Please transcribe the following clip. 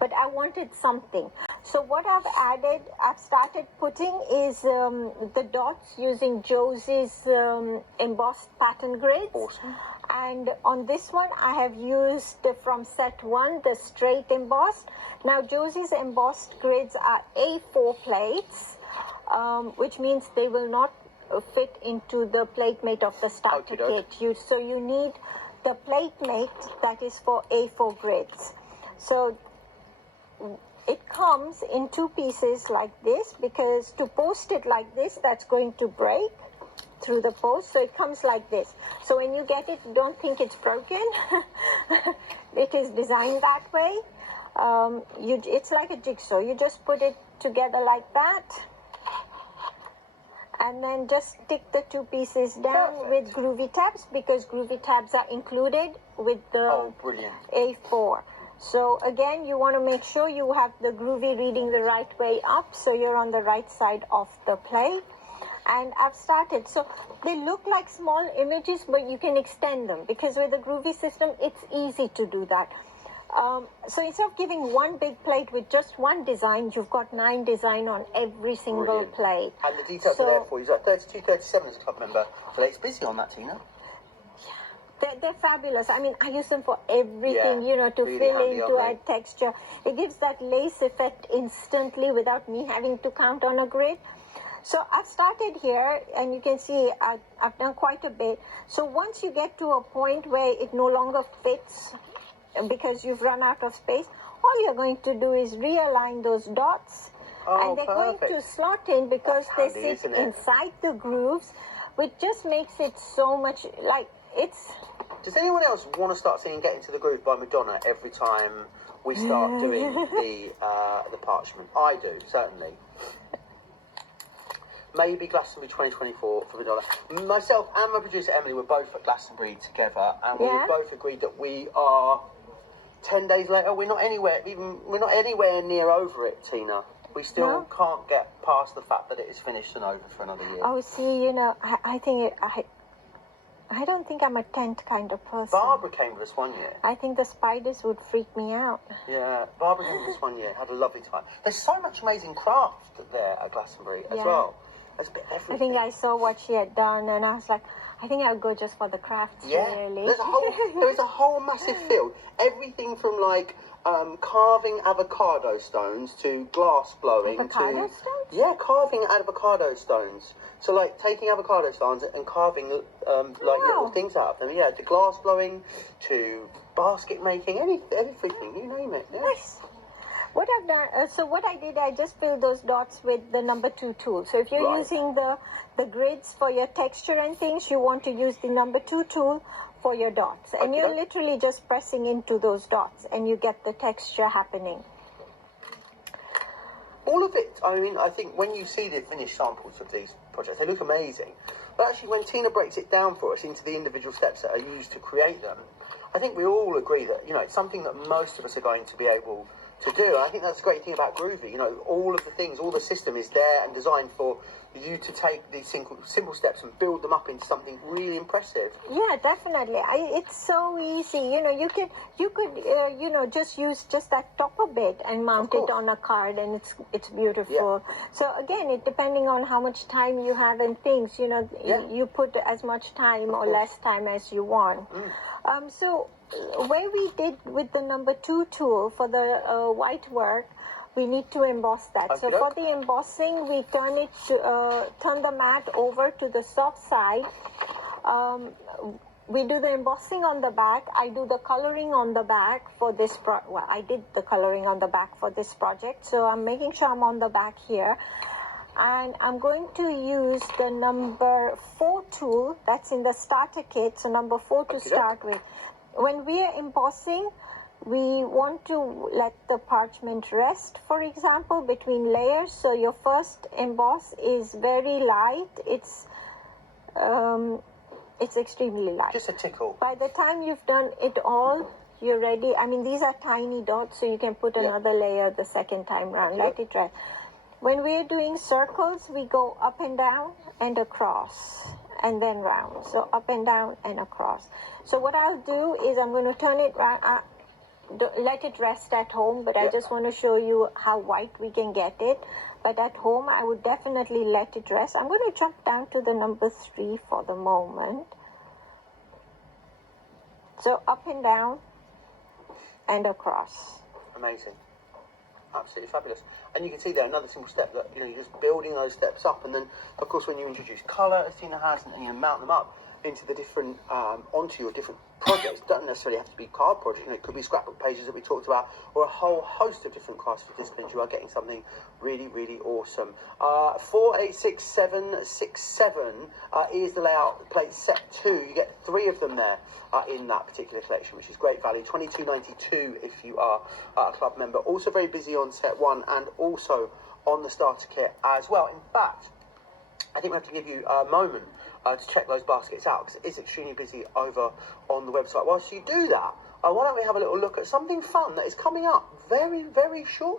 but I wanted something. So what I've started putting is the dots using Josie's embossed pattern grids. Awesome. And on this one, I have used from set 1 the straight embossed. Now Josie's embossed grids are A4 plates, which means they will not fit into the plate mate of the starter kit. So you need the plate mate that is for A4 grids. So it comes in 2 pieces like this, because to post it like this, that's going to break through the post. So it comes like this. So when you get it, don't think it's broken. It is designed that way. It's like a jigsaw. You just put it together like that, and then just stick the 2 pieces down with groovy tabs, because groovy tabs are included with the A4. So again, you want to make sure you have the groovy reading the right way up, so you're on the right side of the plate. And I've started. So they look like small images, but you can extend them, because with the groovy system, it's easy to do that. So instead of giving one big plate with just one design, you've got 9 design on every single plate. And the details are there for you. He's like 32, 37 as a club member. So it's busy on that, Tina. They're fabulous. I mean, I use them for everything, you know, to really fill in, to add texture. It gives that lace effect instantly without me having to count on a grid. So I've started here, and you can see I've done quite a bit. So once you get to a point where it no longer fits because you've run out of space, all you're going to do is realign those dots, and they're going to slot in because they sit inside the grooves, which just makes it so much like it's... Does anyone else want to start singing Get Into the Groove by Madonna every time we start doing the parchment? I do, certainly. Maybe Glastonbury 2024 for Madonna. Myself and my producer Emily were both at Glastonbury together, and we both agreed that we are 10 days later. We're not anywhere near over it, Tina. We still can't get past the fact that it is finished and over for another year. Oh, see, you know, I don't think I'm a tent kind of person. Barbara came with us one year. I think the spiders would freak me out. Yeah, Barbara came with us one year, had a lovely time. There's so much amazing craft there at Glastonbury as well. There's a bit of everything. I think I saw what she had done, and I was like, I think I would go just for the crafts, really. There's a whole massive field. Everything from like carving avocado stones to glass blowing avocado stones? Yeah, carving avocado stones. So like taking avocado stones and carving little things out of them. Yeah, to glass blowing, to basket making, everything, you name it. Yeah. Nice. What I've done, so what I did, I just filled those dots with the number 2 tool. So if you're using the grids for your texture and things, you want to use the number 2 tool for your dots. And you're literally just pressing into those dots, and you get the texture happening. All of it, I mean, I think when you see the finished samples of these projects, they look amazing. But actually, when Tina breaks it down for us into the individual steps that are used to create them, I think we all agree that, you know, it's something that most of us are going to be able to do. And I think that's the great thing about Groovy. You know, all of the things, all the system is there and designed for you to take these simple steps and build them up into something really impressive. Yeah, definitely. It's so easy. You know, you could you know, just use just that topper bit and mount it on a card, and it's beautiful. Yeah. So again, it depending on how much time you have and things, you know, you put as much time or less time as you want. So where we did with the number 2 tool for the white work, we need to emboss that. So for the embossing, we turn the mat over to the soft side. We do the embossing on the back. I do the coloring on the back for this I did the coloring on the back for this project. So I'm making sure I'm on the back here. And I'm going to use the number 4 tool that's in the starter kit. So number 4 to start with. When we are embossing, we want to let the parchment rest, for example, between layers. So your first emboss is very light. It's extremely light. Just a tickle. By the time you've done it all, you're ready. I mean, these are tiny dots, so you can put another layer the second time round. Let it rest. When we're doing circles, we go up and down and across, and then round. So up and down and across. So what I'll do is I'm going to turn it round. let it rest at home, but I Yeah. just want to show you how white we can get it. But at home, I would definitely let it rest. I'm going to jump down to the number 3 for the moment. So up and down and across. Amazing. Absolutely fabulous. And you can see there another simple step that, you know, you're just building those steps up, and then of course when you introduce colour, as Tina has, and you mount them up into the different onto your different projects. Don't necessarily have to be card projects, you know, it could be scrapbook pages that we talked about, or a whole host of different crafts for disciplines. You are getting something really, really awesome. 486767 is the layout plate set 2. You get 3 of them there in that particular collection, which is great value. $22.92 if you are a club member. Also very busy on set 1 and also on the starter kit as well. In fact, I think we have to give you a moment to check those baskets out, because it is extremely busy over on the website. Whilst you do that, why don't we have a little look at something fun that is coming up very, very shortly.